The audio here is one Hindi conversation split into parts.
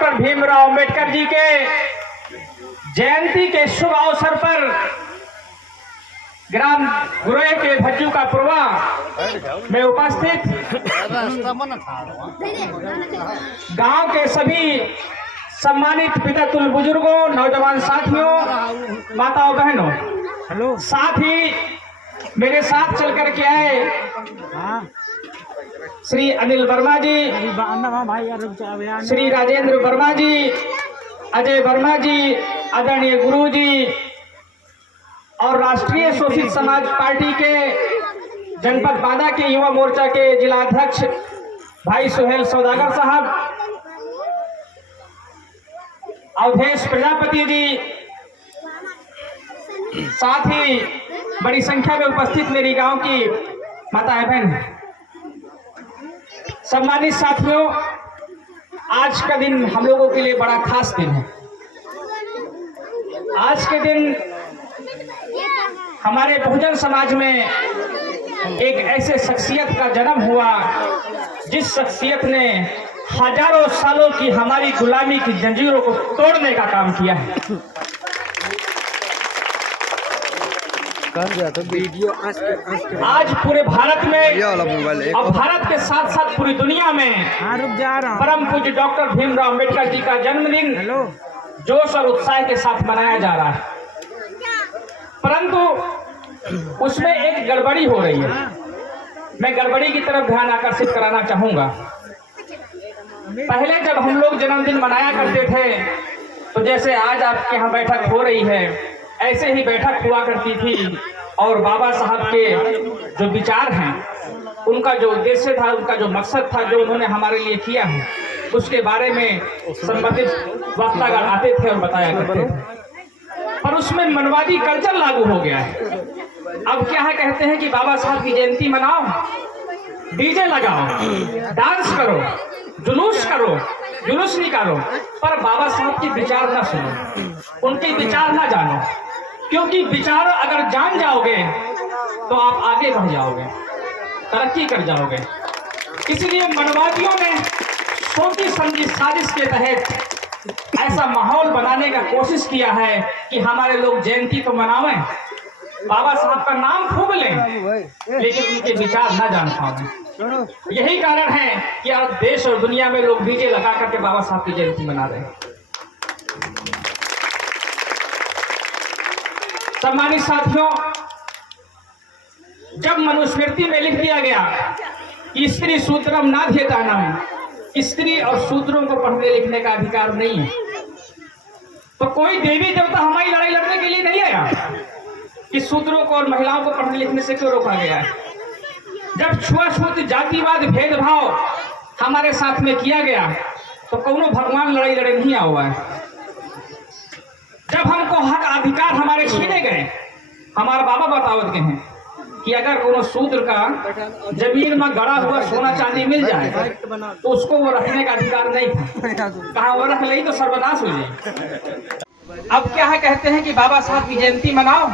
डॉक्टर भीमराव अंबेडकर जी के जयंती के शुभ अवसर पर ग्राम गुरई के भज्जू का पूर्वा में उपस्थित गांव के सभी सम्मानित पितृतुल्य बुजुर्गों, नौजवान साथियों, माताओं, बहनों, साथ ही मेरे साथ चल कर के आए श्री अनिल वर्मा जी, श्री राजेंद्र वर्मा जी, अजय वर्मा जी, आदरणीय गुरु जी और राष्ट्रीय शोषित समाज पार्टी के जनपद बांदा के युवा मोर्चा के जिला अध्यक्ष भाई सुहेल सौदागर साहब, अवधेश प्रजापति जी, साथ ही बड़ी संख्या में उपस्थित मेरी गांव की माताएं बहन, सम्मानित साथियों, आज का दिन हम लोगों के लिए बड़ा खास दिन है। आज के दिन हमारे बहुजन समाज में एक ऐसे शख्सियत का जन्म हुआ जिस शख्सियत ने हजारों सालों की हमारी गुलामी की जंजीरों को तोड़ने का काम किया है। आज पूरे भारत में और भारत के साथ साथ पूरी दुनिया में परम पूज्य डॉक्टर भीमराव अंबेडकर जी का जन्मदिन जोश और उत्साह के साथ मनाया जा रहा है, परंतु उसमें एक गड़बड़ी हो रही है। मैं गड़बड़ी की तरफ ध्यान आकर्षित कराना चाहूंगा। पहले जब हम लोग जन्मदिन मनाया करते थे तो जैसे आज आपके यहाँ बैठक हो रही है, ऐसे ही बैठक हुआ करती थी और बाबा साहब के जो विचार हैं, उनका जो उद्देश्य था, उनका जो मकसद था, जो उन्होंने हमारे लिए किया है, उसके बारे में संबंधित वक्तागण आते थे और बताया करते थे। पर उसमें मनवादी कल्चर लागू हो गया है। अब क्या है, कहते हैं कि बाबा साहब की जयंती मनाओ, डीजे लगाओ, डांस करो, जुलूस करो, जुलूस निकालो, पर बाबा साहब के विचार ना सुनो, उनके विचार ना जानो, क्योंकि विचार अगर जान जाओगे तो आप आगे बढ़ जाओगे, तरक्की कर जाओगे। इसलिए मनवादियों ने सोची समझी साजिश के तहत ऐसा माहौल बनाने का कोशिश किया है कि हमारे लोग जयंती तो मनावें, बाबा साहब का नाम खूब लें, लेकिन उनके विचार ना जान पाए। यही कारण है कि आज देश और दुनिया में लोग डीजे लगा करके बाबा साहब की जयंती मना रहे हैं। सम्मानित साथियों, जब मनुस्मृति में लिख दिया गया कि स्त्री शूद्रम नाध्येतानम, स्त्री और शूद्रों को पढ़ने लिखने का अधिकार नहीं है, तो कोई देवी देवता हमारी लड़ाई लड़ने के लिए नहीं आया कि शूद्रों को और महिलाओं को पढ़ने लिखने से क्यों रोका गया है। जब छुआछूत, जातिवाद, भेदभाव हमारे साथ में किया गया तो कौनो भगवान लड़ाई लड़े नहीं हुआ है। जब हमको हक अधिकार हमारे छीने गए, हमारे बाबा बतावत के हैं कि अगर कोनो शूद्र का जमीन में गड़ा हुआ सोना चांदी मिल जाए तो उसको वो रखने का अधिकार नहीं था, कहाँ वो रख ले तो सर्वनाश हो जाए। अब क्या है, कहते हैं कि बाबा साहब की जयंती मनाओ,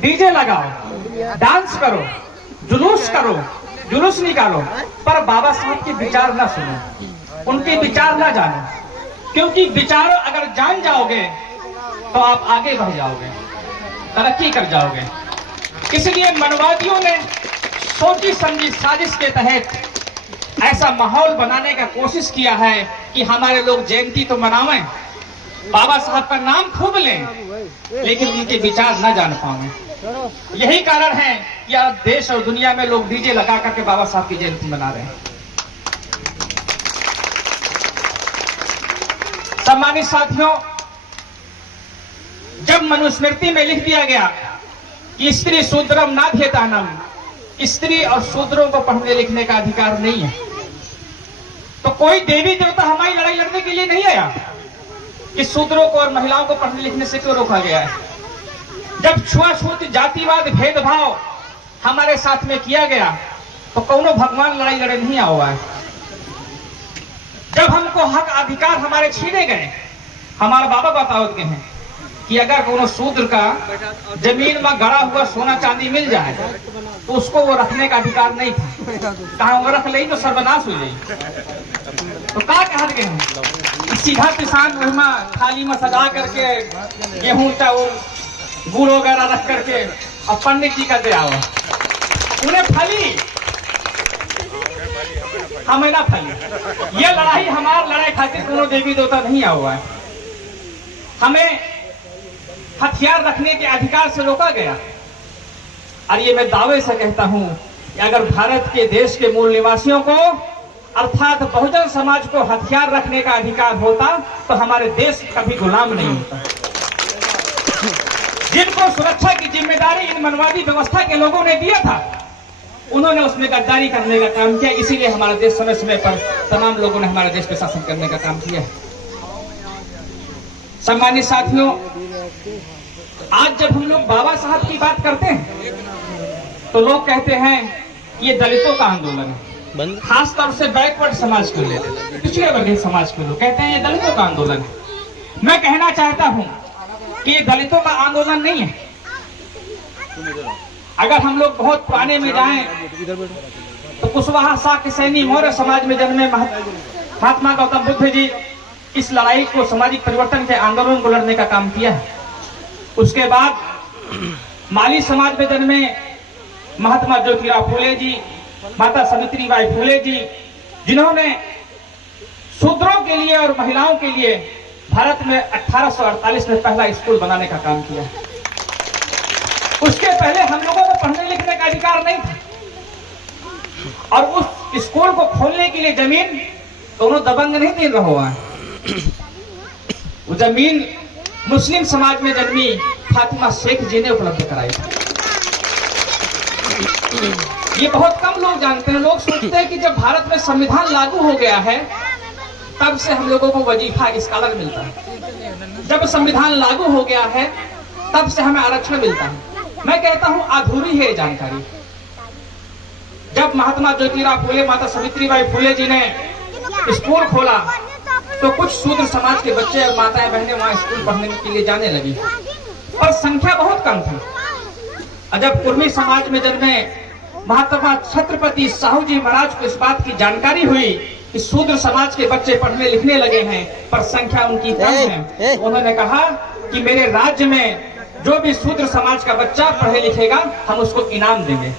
डीजे लगाओ, डांस करो, जुलूस करो, जुलूस निकालो, पर बाबा साहब के विचार ना सुनो, उनके विचार ना जानो, क्योंकि विचार अगर जान जाओगे तो आप आगे बढ़ जाओगे, तरक्की कर जाओगे। इसलिए मनवादियों ने सोची समझी साजिश के तहत ऐसा माहौल बनाने का कोशिश किया है कि हमारे लोग जयंती तो मनावें, बाबा साहब का नाम खूब लें, लेकिन उनके विचार न जान पाएं। यही कारण है कि आज देश और दुनिया में लोग डीजे लगा करके बाबा साहब की जयंती मना रहे हैं। सम्मानित साथियों, जब मनुस्मृति में लिख दिया गया कि स्त्री शूद्रम नाध्येतानम, स्त्री और शूद्रों को पढ़ने लिखने का अधिकार नहीं है, तो कोई देवी देवता हमारी लड़ाई लड़ने के लिए नहीं आया कि शूद्रों को और महिलाओं को पढ़ने लिखने से क्यों रोका गया है। जब छुआछूत, जातिवाद, भेदभाव हमारे साथ में किया गया तो कौनो भगवान लड़ाई लड़े नहीं हुआ है। जब हमको हक अधिकार हमारे छीने गए, हमारे बाबा बतावत के हैं कि अगर कोनो शूद्र का जमीन में गड़ा हुआ सोना चांदी मिल जाए तो उसको वो रखने का अधिकार नहीं था, कहाँ वो रख ले तो सर्वनाश हो जाए। तो क्या कहा गए हैं, सीधा किसान वही थाली में सजा करके गेहूं का वो गुड़ वगैरह रख करके और पंडित जी का दे आओ उन्हें फली हमें ना फली। ये लड़ाई हमार लड़ाई खातिर कोनो देवी देवता नहीं आ हुआ है। हमें हथियार रखने के अधिकार से रोका गया। और ये मैं दावे से कहता हूं कि अगर भारत के देश के मूल निवासियों को अर्थात बहुजन समाज को हथियार रखने का अधिकार होता तो हमारे देश कभी गुलाम नहीं होता। जिनको सुरक्षा की जिम्मेदारी इन मनवादी व्यवस्था के लोगों ने दिया था उन्होंने उसमें गद्दारी करने का काम किया। इसीलिए हमारा देश समय समय पर तमाम लोगों ने हमारे देश पे शासन करने का काम किया। सम्मानित साथियों, आज जब हम लोग बाबा साहब की बात करते हैं तो लोग कहते हैं ये दलितों का आंदोलन है। खास तौर से बैकवर्ड समाज को लेते हैं, पिछड़े वर्गीय समाज के लोग कहते हैं ये दलितों का आंदोलन है। मैं कहना चाहता हूं कि ये दलितों का आंदोलन नहीं है। अगर हम लोग बहुत पुराने में जाएं तो कुशवाहा शाक्य सैनी मौर्य समाज में जन्मे महात्मा गौतम बुद्ध जी इस लड़ाई को सामाजिक परिवर्तन के आंदोलन को लड़ने का काम किया है। उसके बाद माली समाज में जन्मे महात्मा ज्योतिराव फूले जी, माता सावित्रीबाई फूले जी, जिन्होंने शूद्रों के लिए और महिलाओं के लिए भारत में 1848 में पहला स्कूल बनाने का काम किया। उसके पहले हम लोगों को पढ़ने लिखने का अधिकार नहीं था और उस स्कूल को खोलने के लिए जमीन दोनों दबंग नहीं दे रहा है। वो जमीन मुस्लिम समाज में जन्मी फातिमा शेख जी ने उपलब्ध कराई। ये बहुत कम लोग जानते हैं। लोग सोचते हैं कि जब भारत में संविधान लागू हो गया है तब से हम लोगों को वजीफा स्कॉलर मिलता है। जब संविधान लागू हो गया है तब से हमें आरक्षण मिलता है। मैं कहता हूं अधूरी है जानकारी। जब महात्मा ज्योतिराव फूले, माता सावित्रीबाई फूले जी ने स्कूल खोला तो कुछ शूद्र समाज के बच्चे और माताएं बहनें वहां स्कूल पढ़ने के लिए जाने लगी और संख्या बहुत कम थी। और जब कुर्मी समाज में जन्मे महात्मा छत्रपति साहू जी महाराज को इस बात की जानकारी हुई कि शूद्र समाज के बच्चे पढ़ने लिखने लगे हैं पर संख्या उनकी कम है, उन्होंने कहा कि मेरे राज्य में जो भी शूद्र समाज का बच्चा पढ़े लिखेगा हम उसको इनाम देंगे।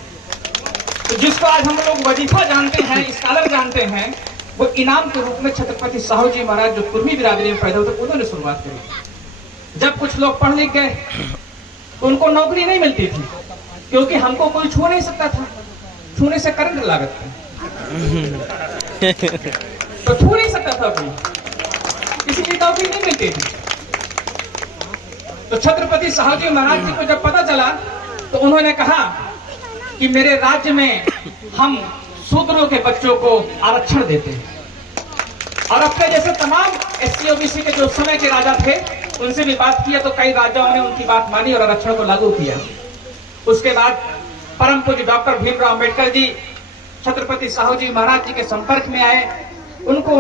तो जिसको आज हम लोग वजीफा जानते हैं, स्कॉलर जानते हैं, वो इनाम के रूप में छत्रपति साहू जी महाराज जो कुर्मी बिरादरी में पैदा हुए उन्होंने शुरुआत करी। जब कुछ लोग पढ़ लिख गए तो उनको नौकरी नहीं मिलती थी क्योंकि हमको कोई छू नहीं सकता था। छूने से करंट लागत था तो छू नहीं सकता था कोई, इसलिए नौकरी नहीं मिलती थी। तो छत्रपति साहू जी महाराज जी को जब पता चला तो उन्होंने कहा कि मेरे राज्य में हम शूद्रों के बच्चों को आरक्षण देते हैं। और अपने जैसे तमाम एससी ओबीसी के जो समय के राजा थे उनसे भी बात किया तो कई राजाओं ने उनकी बात मानी और आरक्षण को लागू किया। उसके बाद परम पूज्य डॉक्टर भीमराव अम्बेडकर जी छत्रपति साहू जी महाराज जी के संपर्क में आए। उनको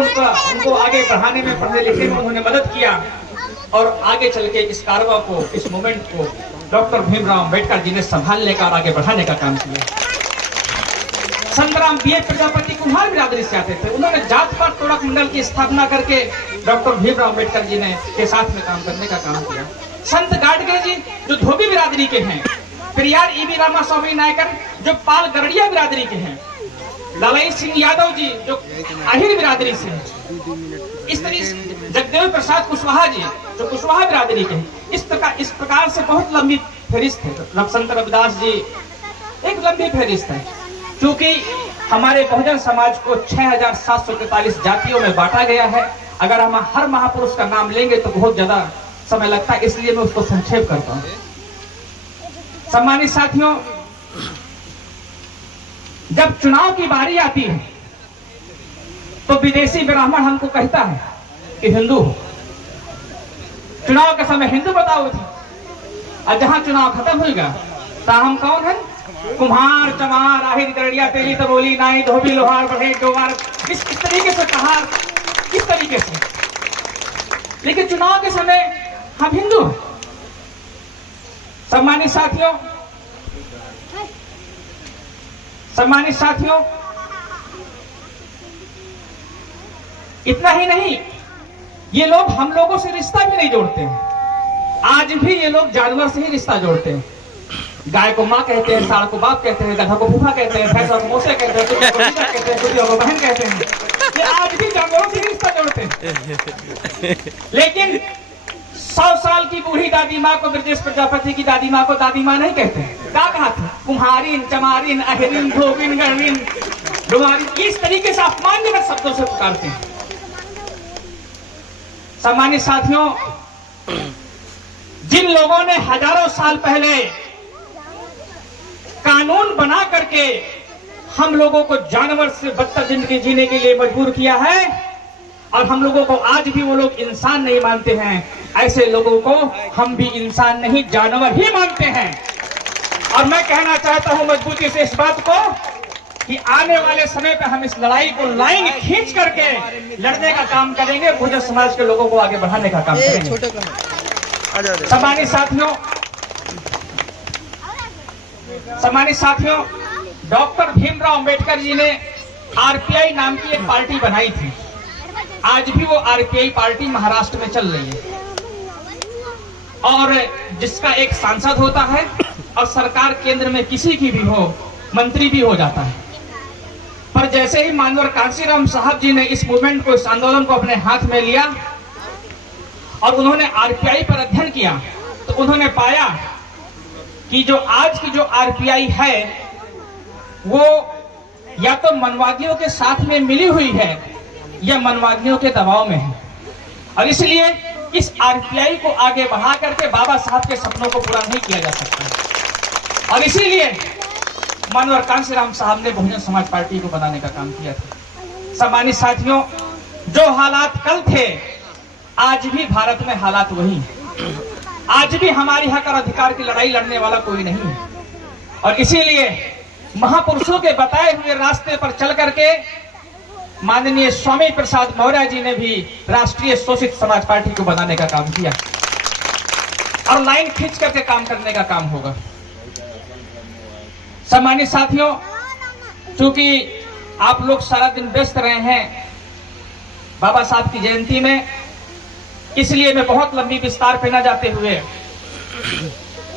आगे बढ़ाने में, पढ़ने लिखने में उन्होंने मदद किया और आगे चल के इस कारवा को, इस मूवमेंट को डॉक्टर भीमराव अम्बेडकर जी ने संभालने का और आगे बढ़ाने का काम किया। संतराम बीए प्रजापति कुम्हार बिरादरी से आते थे। उन्होंने जात पात तोड़क मंडल की स्थापना करके डॉक्टर भीमराव अम्बेडकर जी ने के साथ में काम करने का काम किया। संत गाडगे जी जो धोबी बिरादरी के हैं, पेरियार ईवी रामा स्वामी नायकर जो पाल गरड़िया बिरादरी के हैं, लालाई सिंह यादव जी जो आहिर बिरादरी से हैं, इस तरीके जगदेव प्रसाद कुशवाहा जी जो कुशवाहा बिरादरी के हैं। इस प्रकार से बहुत लंबी फहरिस्त है। संत रविदास जी एक लंबी फहरिस्त है। क्योंकि हमारे बहुजन समाज को 6743 जातियों में बांटा गया है। अगर हम हर महापुरुष का नाम लेंगे तो बहुत ज्यादा समय लगता है, इसलिए मैं उसको संक्षेप करता हूं। सम्मानित साथियों, जब चुनाव की बारी आती है तो विदेशी ब्राह्मण हमको कहता है कि हिंदू हो। चुनाव के समय हिंदू बताओ थी और जहां चुनाव खत्म होगा तो हम कौन है? कुम्हार, चमार, आहिर, गरड़िया, तेली, तबोली, नाई, धोबी, लोहार, बढ़े, डोगार, इस तरीके से कहा, किस तरीके से। लेकिन चुनाव के समय हम हिंदू हैं। सम्मानित साथियों, इतना ही नहीं, ये लोग हम लोगों से रिश्ता भी नहीं जोड़ते हैं। आज भी ये लोग जानवर से ही रिश्ता जोड़ते हैं। गाय को माँ कहते हैं, साढ़ को बाप कहते हैं, गधा को फूफा कहते हैं, भैंसा को मौसा कहते हैं, कुत्ते को जीजा कहते हैं, कुतिया को बहन कहते हैं। ये आज भी जानवरों से ही रिश्ता जोड़ते हैं। लेकिन 100 साल की बूढ़ी दादी माँ को ब्रजेश प्रजापति की दादी माँ को दादी माँ नहीं कहते हैं। क्या कहा था? कुम्हारिन, चमारिन, अहरिन, धोबिन, गणविन, डुमारिन, इस तरीके से अपमानजनक शब्दों से पुकारते हैं। सम्मानित साथियों, जिन लोगों ने हजारों साल पहले कानून बना करके हम लोगों को जानवर से बदतर जिंदगी जीने के लिए मजबूर किया है और हम लोगों को आज भी वो लोग इंसान नहीं मानते हैं, ऐसे लोगों को हम भी इंसान नहीं जानवर ही मानते हैं। और मैं कहना चाहता हूं मजबूती से इस बात को कि आने वाले समय पे हम इस लड़ाई को लाइन खींच करके लड़ने का काम करेंगे, बहुजन समाज के लोगों को आगे बढ़ाने का काम करेंगे। सम्मानित साथियों, डॉक्टर भीमराव अंबेडकर जी ने आरपीआई नाम की एक पार्टी बनाई थी। आज भी वो आरपीआई पार्टी महाराष्ट्र में चल रही है और जिसका एक सांसद होता है और सरकार केंद्र में किसी की भी हो, मंत्री भी हो जाता है। पर जैसे ही मानवर कांशीराम साहब जी ने इस मूवमेंट को, इस आंदोलन को अपने हाथ में लिया और उन्होंने आरपीआई पर अध्ययन किया, तो उन्होंने पाया कि जो आज की जो आरपीआई है वो या तो मनवादियों के साथ में मिली हुई है या मनवादियों के दबाव में है। और इसलिए इस आरपीआई को आगे बढ़ा करके बाबा साहब के सपनों को पूरा नहीं किया जा सकता। और इसीलिए मानवर कांशीराम साहब ने बहुजन समाज पार्टी को बनाने का काम किया था। सम्मानित साथियों, जो हालात कल थे आज भी भारत में हालात वही हैं। आज भी हमारी हक और अधिकार की लड़ाई लड़ने वाला कोई नहीं है। और इसीलिए महापुरुषों के बताए हुए रास्ते पर चल करके माननीय स्वामी प्रसाद मौर्य जी ने भी राष्ट्रीय शोषित समाज पार्टी को बनाने का काम किया और लाइन खींच करके काम करने का काम होगा। सम्मानित साथियों, चूंकि आप लोग सारा दिन व्यस्त रहे हैं बाबा साहब की जयंती में, इसलिए मैं बहुत लंबी विस्तार पे न जाते हुए,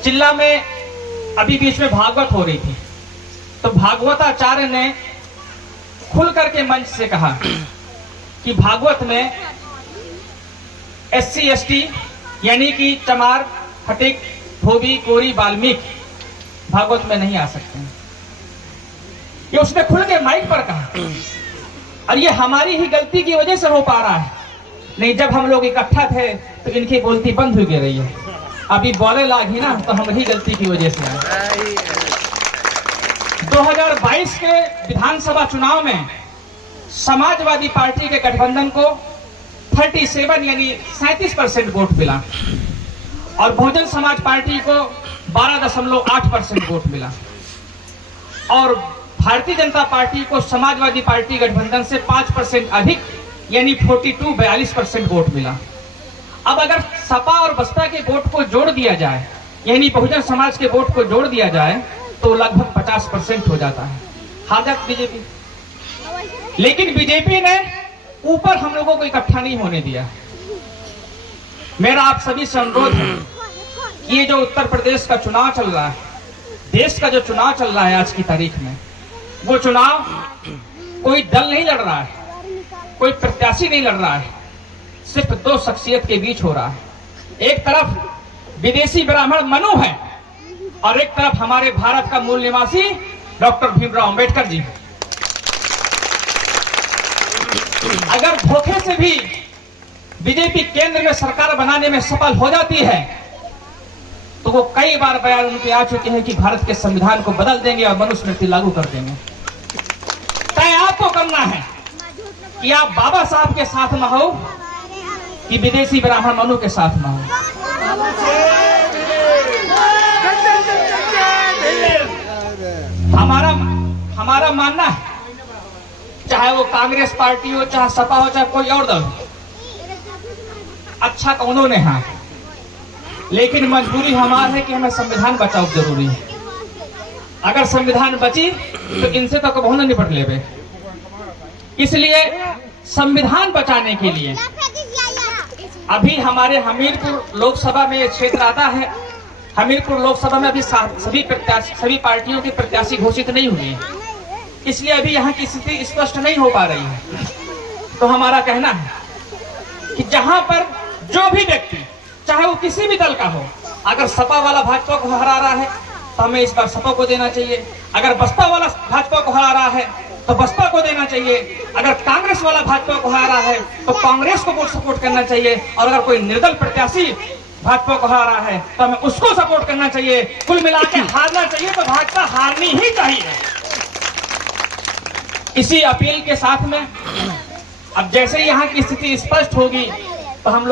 चिल्ला में अभी बीच में भागवत हो रही थी, तो भागवताचार्य ने खुल करके मंच से कहा कि भागवत में SC ST यानी कि चमार, खटिक, धोबी, कोरी, वाल्मीकि भागवत में नहीं आ सकते हैं। ये उसने खुल के माइक पर कहा और ये हमारी ही गलती की वजह से हो पा रहा है। नहीं, जब हम लोग इकट्ठा थे तो इनकी बोलती बंद हो रही है। अभी बोले लागी ना तो हमारी गलती की वजह से 2022 के विधानसभा चुनाव में समाजवादी पार्टी के गठबंधन को 37 यानी 37% वोट मिला और बहुजन समाज पार्टी को 12.8% वोट मिला और भारतीय जनता पार्टी को समाजवादी पार्टी गठबंधन से 5% अधिक यानी 42-42% वोट मिला। अब अगर सपा और बसपा के वोट को जोड़ दिया जाए यानी बहुजन समाज के वोट को जोड़ दिया जाए तो लगभग 50% हो जाता है। हाजत बीजेपी, लेकिन बीजेपी ने ऊपर हम लोगों को इकट्ठा नहीं होने दिया। मेरा आप सभी से अनुरोध है कि ये जो उत्तर प्रदेश का चुनाव चल रहा है, देश का जो चुनाव चल रहा है आज की तारीख में, वो चुनाव कोई दल नहीं लड़ रहा है, कोई प्रत्याशी नहीं लड़ रहा है, सिर्फ दो शख्सियत के बीच हो रहा है। एक तरफ विदेशी ब्राह्मण मनु है और एक तरफ हमारे भारत का मूल निवासी डॉक्टर भीमराव अंबेडकर जी। अगर धोखे से भी बीजेपी केंद्र में सरकार बनाने में सफल हो जाती है तो वो कई बार बयान उनके आ चुके हैं कि भारत के संविधान को बदल देंगे और मनुस्मृति लागू कर देंगे। तय आपको करना है कि आप बाबा साहब के साथ में हो कि विदेशी ब्राह्मण मनु के साथ में हो। हमारा मानना है, चाहे वो कांग्रेस पार्टी हो, चाहे सपा हो, चाहे कोई और दल हो, अच्छा तो उन्होंने है, लेकिन मजबूरी हमारी है कि हमें संविधान बचाओ जरूरी है। अगर संविधान बची तो इनसे तो कबो न निपट लेबे। इसलिए संविधान बचाने के लिए अभी हमारे हमीरपुर लोकसभा में क्षेत्र आता है। हमीरपुर लोकसभा में अभी सभी पार्टियों के प्रत्याशी घोषित नहीं हुए हैं, इसलिए अभी यहाँ की स्थिति स्पष्ट नहीं हो पा रही है। तो हमारा कहना है कि जहां पर जो भी व्यक्ति, चाहे वो किसी भी दल का हो, अगर सपा वाला भाजपा को हरा रहा है तो हमें इस बार सपा को देना चाहिए। अगर बसपा वाला भाजपा को हरा रहा है तो बसपा को देना चाहिए। अगर कांग्रेस वाला भाजपा को हरा रहा है तो कांग्रेस को वोट सपोर्ट करना चाहिए। और अगर कोई निर्दल प्रत्याशी भाजपा को हरा रहा है तो हमें उसको सपोर्ट करना चाहिए। कुल मिलाकर हारना चाहिए तो भाजपा हारनी ही चाहिए। इसी अपील के साथ में अब जैसे ही यहाँ की स्थिति स्पष्ट होगी तो हम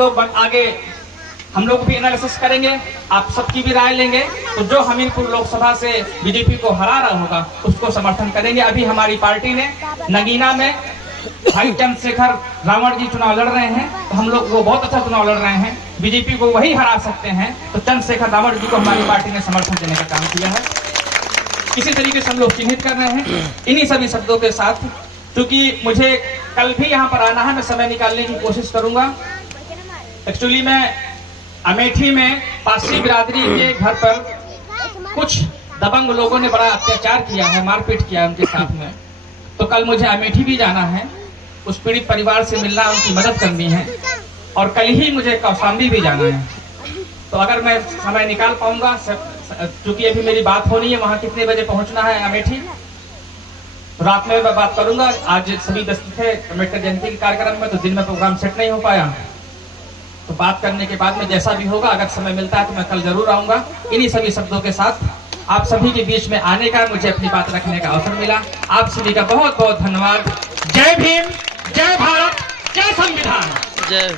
लोग भी एनालिसिस करेंगे, आप सबकी भी राय लेंगे। तो जो हमीरपुर लोकसभा से बीजेपी को हरा रहा होगा उसको समर्थन करेंगे। अभी हमारी पार्टी ने नगीना में भाई चंद्रशेखर रावण जी चुनाव लड़ रहे हैं, तो हम लोग वो बहुत अच्छा चुनाव लड़ रहे हैं, बीजेपी को वही हरा सकते हैं। तो चंद्रशेखर रावण जी को हमारी पार्टी ने समर्थन देने का काम किया है। इसी तरीके से हम लोग चिन्हित कर रहे हैं। इन्हीं सभी शब्दों के साथ, क्योंकि मुझे कल भी यहाँ पर आना है, मैं समय निकालने की कोशिश करूंगा। एक्चुअली मैं अमेठी में पारसी बिरादरी के घर पर कुछ दबंग लोगों ने बड़ा अत्याचार किया है, मारपीट किया है उनके साथ में। तो कल मुझे अमेठी भी जाना है, उस पीड़ित परिवार से मिलना, उनकी मदद करनी है। और कल ही मुझे कौशाम्बी भी जाना है। तो अगर मैं समय निकाल पाऊंगा, क्योंकि अभी मेरी बात होनी है वहां कितने बजे पहुंचना है अमेठी, तो रात में मैं बात करूंगा। आज सभी व्यस्त थे अम्बेडकर जयंती के कार्यक्रम में, तो दिन में प्रोग्राम सेट नहीं हो पाया। तो बात करने के बाद में जैसा भी होगा, अगर समय मिलता है तो मैं कल जरूर आऊंगा। इन्हीं सभी शब्दों के साथ आप सभी के बीच में आने का, मुझे अपनी बात रखने का अवसर मिला। आप सभी का बहुत बहुत धन्यवाद। जय भीम, जय भारत, जय संविधान। जय